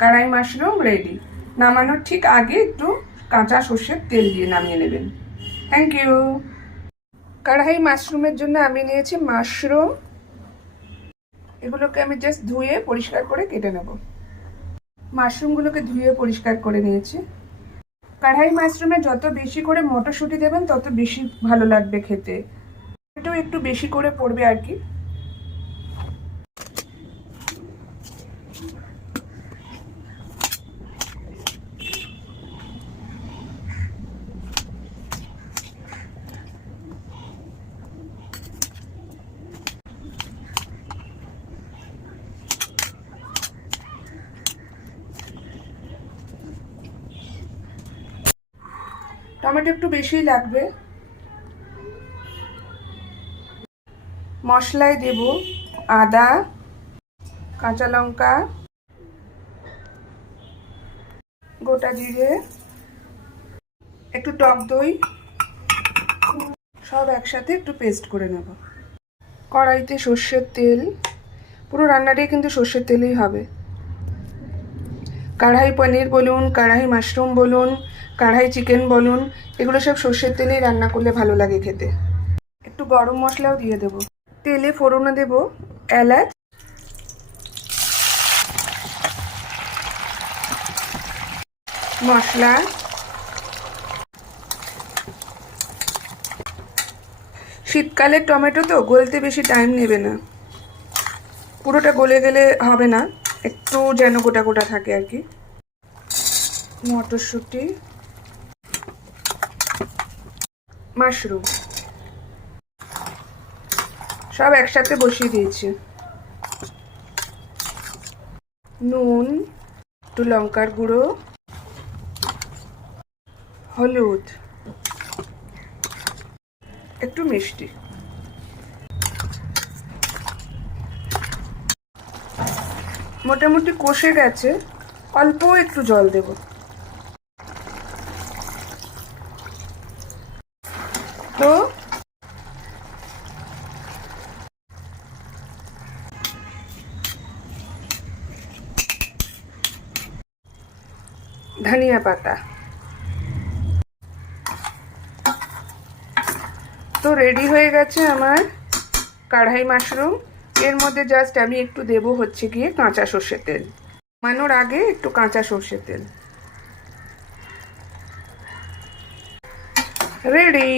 কড়াই mushroom ready. নামানোর ঠিক আগে একটু কাঁচা সর্ষের তেল দিয়ে নামিয়ে নেবেন। Thank you. কড়াই মাশরুমের জন্য আমি নিয়েছি মাশরুম। এগুলোকে আমি জাস্ট ধুয়ে পরিষ্কার করে কেটে নেব। মাশরুমগুলোকে ধুয়ে পরিষ্কার করে নিয়েছি। কড়াই মাশরুমে যত বেশি করে মটরশুঁটি দেবেন তত বেশি ভালো লাগবে খেতে। এটাও একটু বেশি করে পড়বে আর কি। টমেটো একটু বেশিই লাগবে। মশলায় দেব আদা, কাঁচা লঙ্কা, গোটা জিরে, একটু টক দই, সব একসাথে একটু পেস্ট করে নেব। কড়াইতে সর্ষের তেল, পুরো রান্নাটাই কিন্তু সর্ষের তেলেই হবে। কড়াই পনির বলুন, কড়াই মাশরুম বলুন, কড়াই চিকেন বলুন, এগুলো সব সর্ষের তেলেই রান্না করলে ভালো লাগে খেতে। একটু গরম মশলাও দিয়ে দেব। তেলে ফোড়নে দেব এলাচ, মশলা, শীতকালের টমেটো তো গলতে বেশি টাইম নেবে না, পুরোটা গলে গেলে হবে না, একটু যেন গোটা গোটা থাকে আর কি। মটরশুঁটি, মাশরুম সব একসাথে বসিয়ে দিয়েছি। নুন, একটু লঙ্কার গুঁড়ো, হলুদ, একটু মিষ্টি। মোটামুটি কষে গেছে, অল্প একটু জল দেব। তো ধনিয়া পাতা। তো রেডি হয়ে গেছে আমার কড়াই মাশরুম। এর মধ্যে জাস্ট আমি একটু দেব হচ্ছে গিয়ে কাঁচা সর্ষের তেল। নামানোর আগে একটু কাঁচা সর্ষের তেল। রেডি।